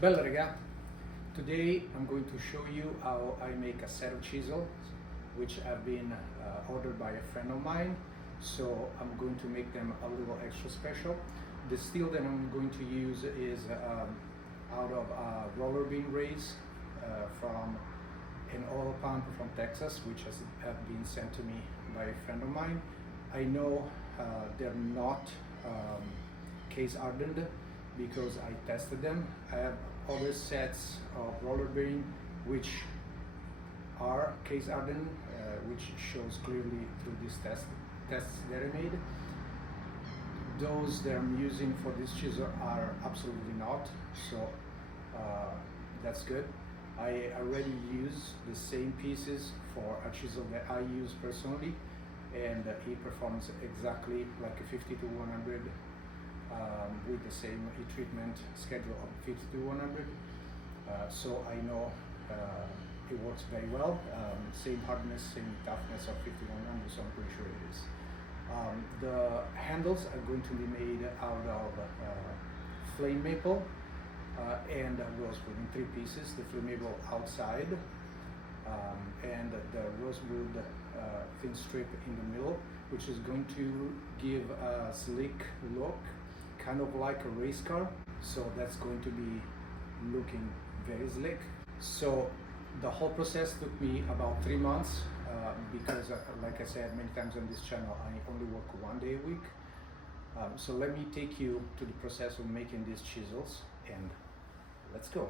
Bella rega, today I'm going to show you how I make a set of chisels which have been ordered by a friend of mine, so I'm going to make them a little extra special. The steel that I'm going to use is out of a roller beam raise from an oil pump from Texas, which has been sent to me by a friend of mine. I know they're not case hardened because I tested them. I have other sets of roller bearing which are case hardened, which shows clearly through these tests that I made. Those that I'm using for this chisel are absolutely not, so that's good. I already use the same pieces for a chisel that I use personally, and it performs exactly like a 50 to 100 with the same heat treatment schedule of 50 to 100. So I know it works very well. Same hardness, same toughness of 50 to 100, so I'm pretty sure it is. The handles are going to be made out of flame maple and rosewood in 3 pieces. The flame maple outside and the rosewood thin strip in the middle, which is going to give a slick look, kind of like a race car. So that's going to be looking very slick. So the whole process took me about 3 months because like I said many times on this channel, I only work 1 day a week. So let me take you to the process of making these chisels, and let's go.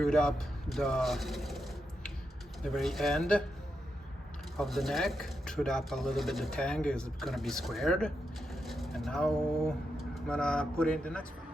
screwed up the very end of the neck, screwed up a little bit. The tang is gonna be squared, and now I'm gonna put in the next one.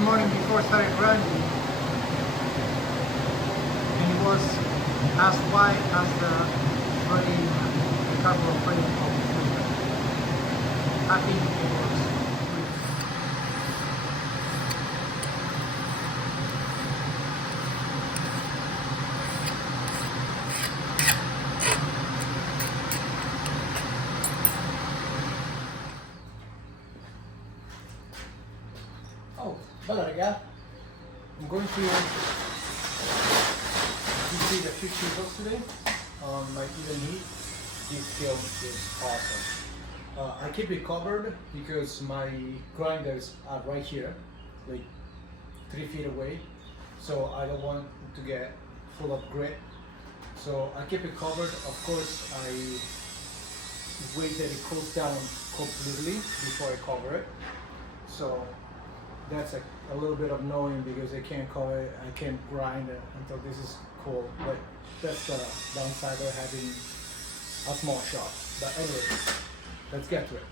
Morning before I started grinding, and it was as white as the frame, the cardboard frame of the filter. I think it was bella raga, I'm going to complete a few chisels today on my even heat. This film is awesome. I keep it covered because my grinders are right here, like 3 feet away, so I don't want to get full of grit. So I keep it covered. Of course, I wait that it cools down completely before I cover it. So that's a little bit of knowing because I can't cover it, I can't grind it until this is cold. But that's the downside of having a small shop. But anyway, let's get to it.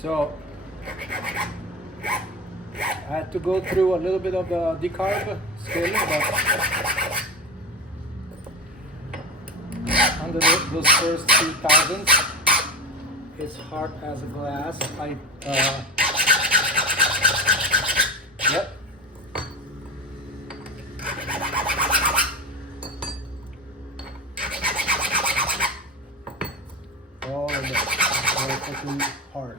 So I had to go through a little bit of the decarb still, but under those first few thousandths, it's hard as a glass. Yep. All of it, perfectly hard.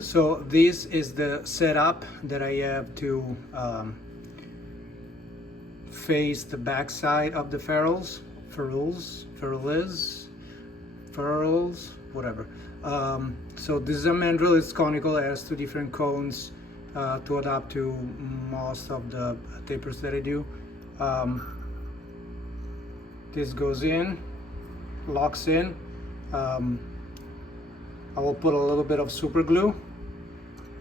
So this is the setup that I have to face the back side of the ferrules, whatever. So this is a mandrel, it's conical, it has two different cones to adapt to most of the tapers that I do. This goes in, locks in. I will put a little bit of super glue,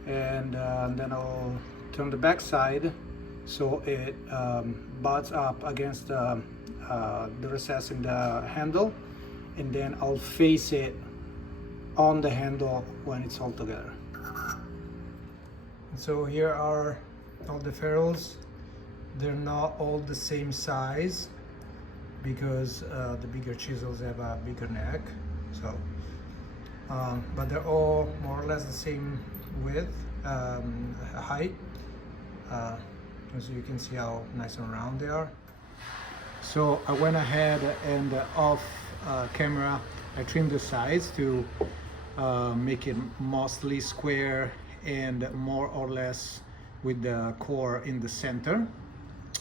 and then I'll turn the back side so it butts up against the recess in the handle, and then I'll face it on the handle when it's all together. So here are all the ferrules. They're not all the same size because the bigger chisels have a bigger neck. So, but they're all more or less the same width, height. So you can see how nice and round they are. So I went ahead and off camera, I trimmed the sides to make it mostly square and more or less with the core in the center.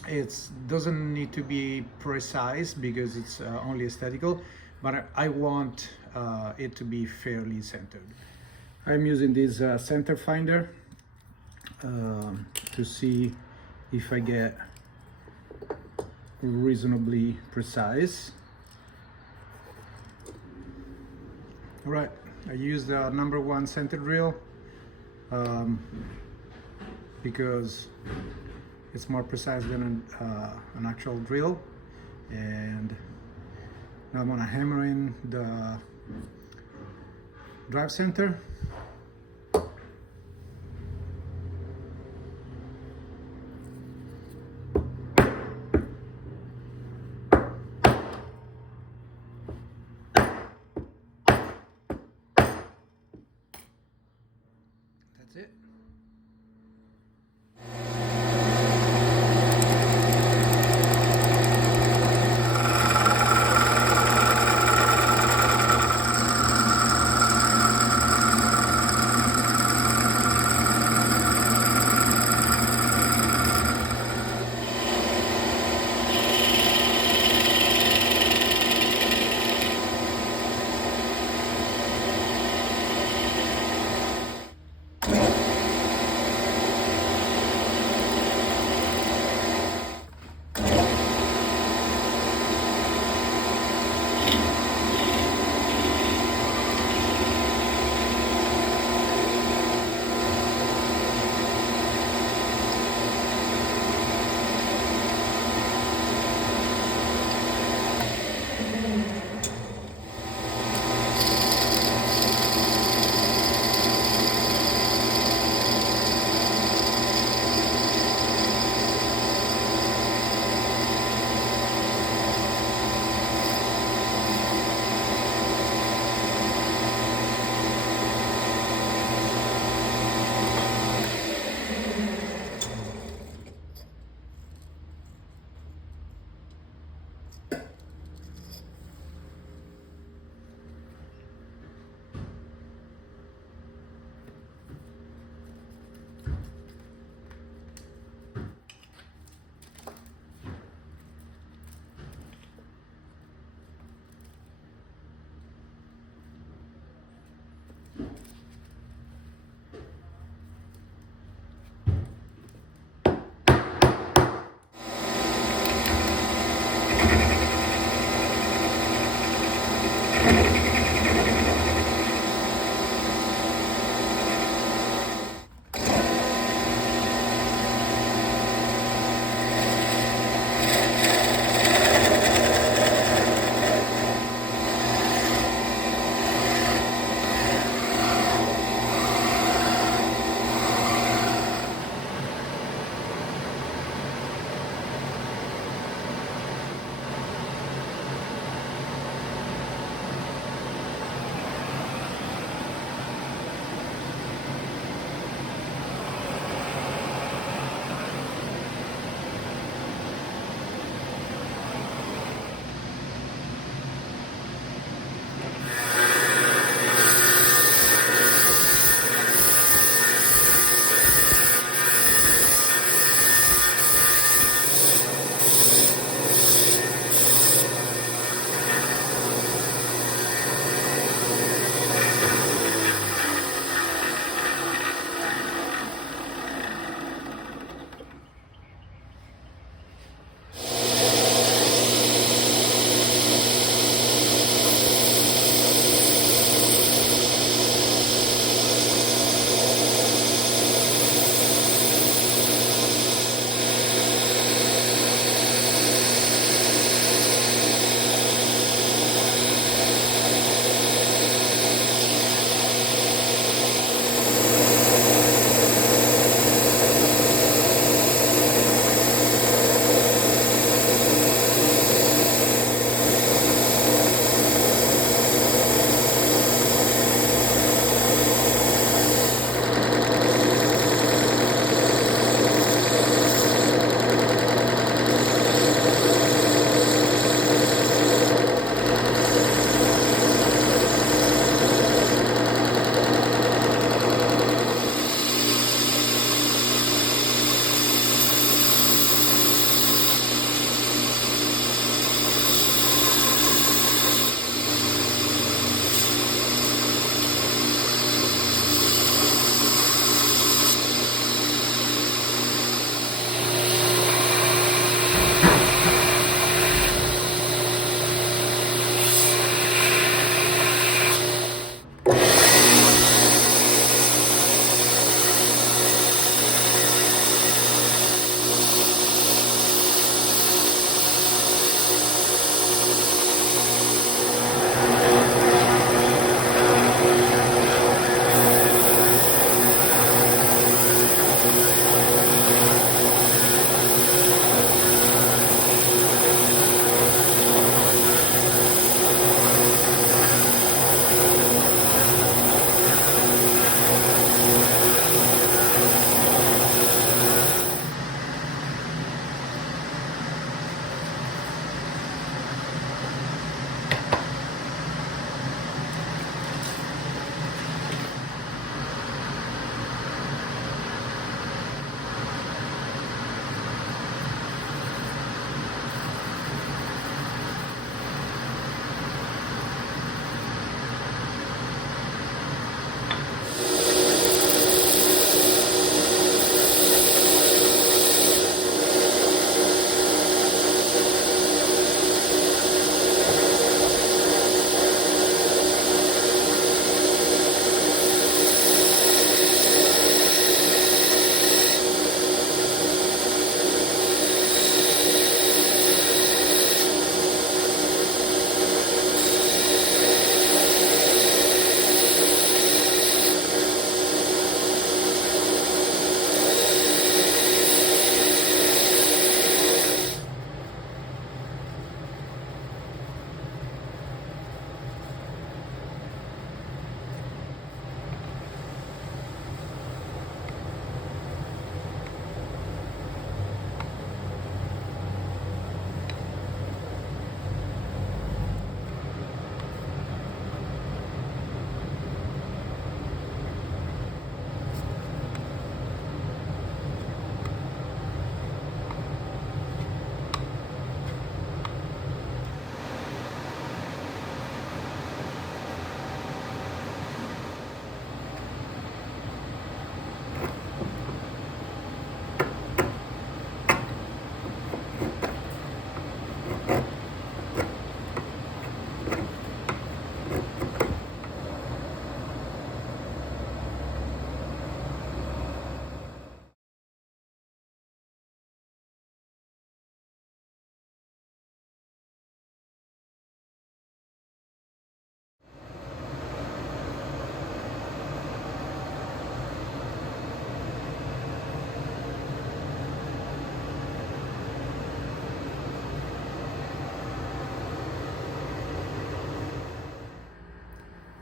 It doesn't need to be precise because it's only aesthetical, but I want it to be fairly centered. I'm using this center finder to see if I get reasonably precise. All right, I used the number 1 center drill because it's more precise than an actual drill, and now I'm gonna hammer in the drive center. That's it.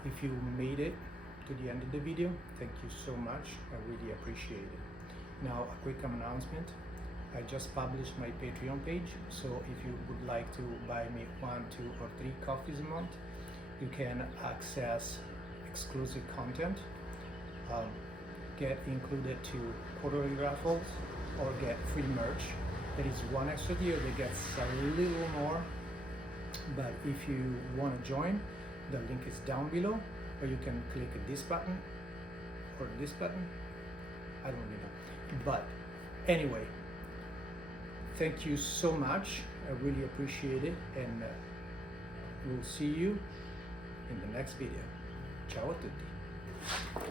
If you made it to the end of the video, thank you so much. I really appreciate it. Now, a quick announcement. I just published my Patreon page, so if you would like to buy me 1, 2, or 3 coffees a month, you can access exclusive content, get included to quarterly raffles, or get free merch. There is one extra tier that gets a little more, but if you want to join, the link is down below, or you can click this button or this button. I don't really know. But anyway, thank you so much. I really appreciate it, and we'll see you in the next video. Ciao a tutti.